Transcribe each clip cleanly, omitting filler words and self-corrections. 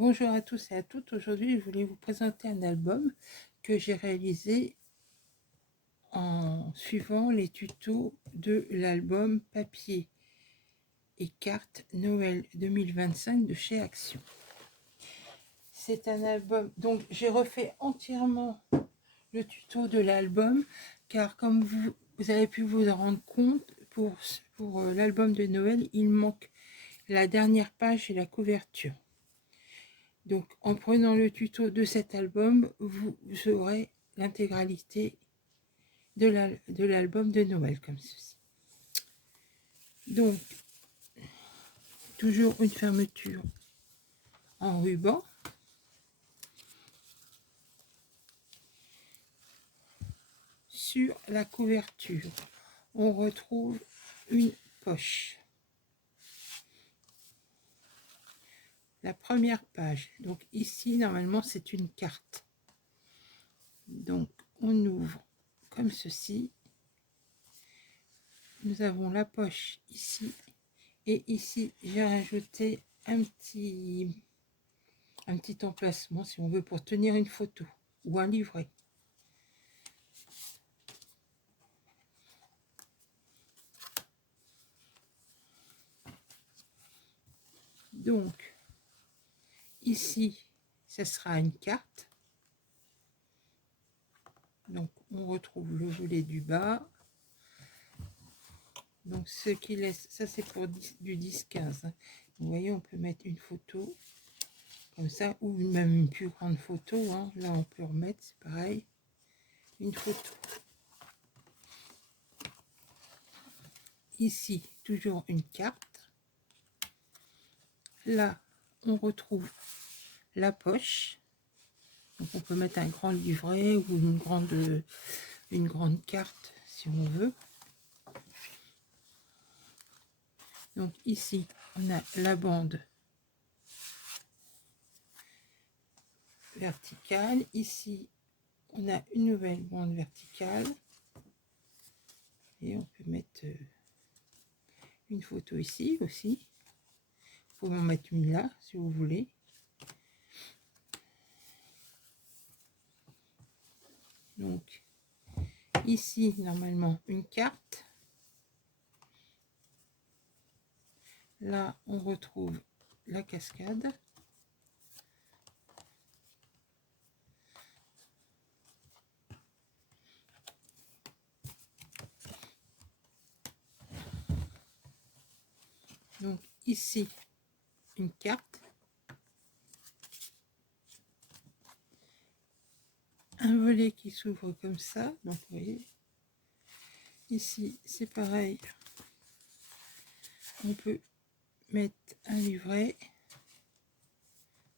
Bonjour à tous et à toutes. Aujourd'hui, je voulais vous présenter un album que j'ai réalisé en suivant les tutos de l'album Papier et Cartes Noël 2025 de chez Action. C'est un album, donc j'ai refait entièrement le tuto de l'album, car comme vous avez pu vous en rendre compte, pour l'album de Noël, il manque la dernière page et la couverture. Donc, en prenant le tuto de cet album, vous aurez l'intégralité de l'album de Noël, comme ceci. Donc, toujours une fermeture en ruban. Sur la couverture, on retrouve une poche. La première page. Donc, ici, normalement, c'est une carte. Donc, on ouvre comme ceci. Nous avons la poche ici. Et ici, j'ai rajouté un petit emplacement, si on veut, pour tenir une photo ou un livret. Donc, ici, ce sera une carte. Donc, on retrouve le volet du bas. Donc, ce qui laisse, ça c'est pour du 10-15. Vous voyez, on peut mettre une photo comme ça, ou même une plus grande photo. Hein. Là, on peut remettre, c'est pareil, une photo. Ici, toujours une carte. Là, on retrouve la poche. Donc, on peut mettre un grand livret ou une grande carte, si on veut. Donc, ici, on a la bande verticale. Ici, on a une nouvelle bande verticale. Et on peut mettre une photo ici aussi. Vous pouvez en mettre une là, si vous voulez. Donc, ici, normalement, une carte. Là, on retrouve la cascade. Donc, ici, une carte. Un volet qui s'ouvre comme ça. Donc, vous voyez, ici, c'est pareil. On peut mettre un livret.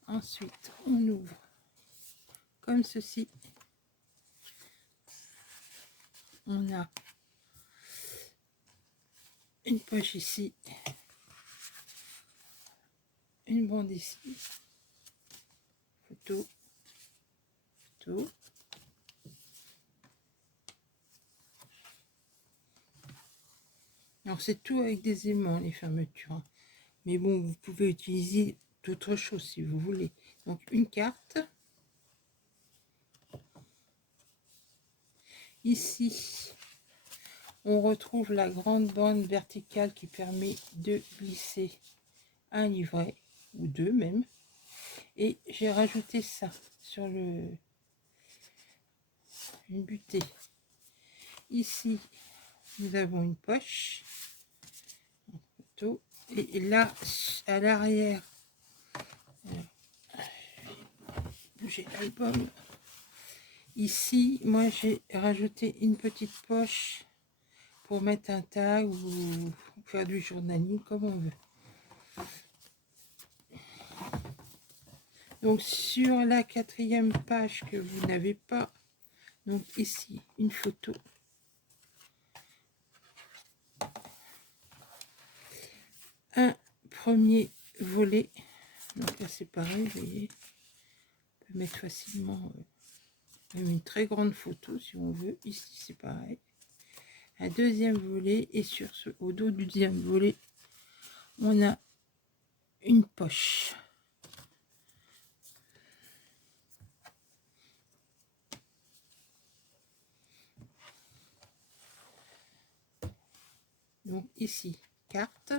Ensuite, on ouvre comme ceci. On a une poche ici, une bande ici, photo, photo. Alors c'est tout avec des aimants les fermetures, hein. Mais bon, vous pouvez utiliser d'autres choses si vous voulez. Donc une carte. Ici, on retrouve la grande bande verticale qui permet de glisser un livret, ou deux même. Et j'ai rajouté ça sur une butée. Ici, nous avons une poche. Et là, à l'arrière, j'ai l'album. Ici, moi, j'ai rajouté une petite poche pour mettre un tag ou faire du journaling comme on veut. Donc, sur la 4e page que vous n'avez pas, donc ici, une photo. Un premier volet. Donc là, c'est pareil, vous voyez. On peut mettre facilement même une très grande photo si on veut. Ici, c'est pareil. Un deuxième volet, et au dos du deuxième volet, on a une poche. Donc ici, carte,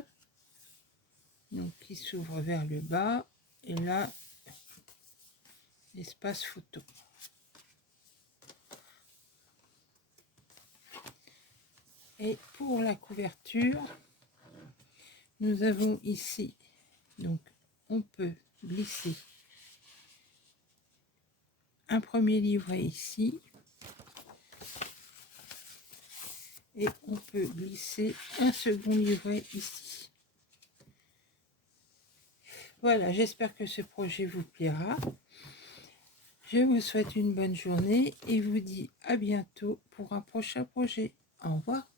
donc qui s'ouvre vers le bas, et là, espace photo. Et pour la couverture, nous avons ici, donc on peut glisser un premier livret ici, et on peut glisser un second livret ici. Voilà, j'espère que ce projet vous plaira. Je vous souhaite une bonne journée et vous dis à bientôt pour un prochain projet. Au revoir.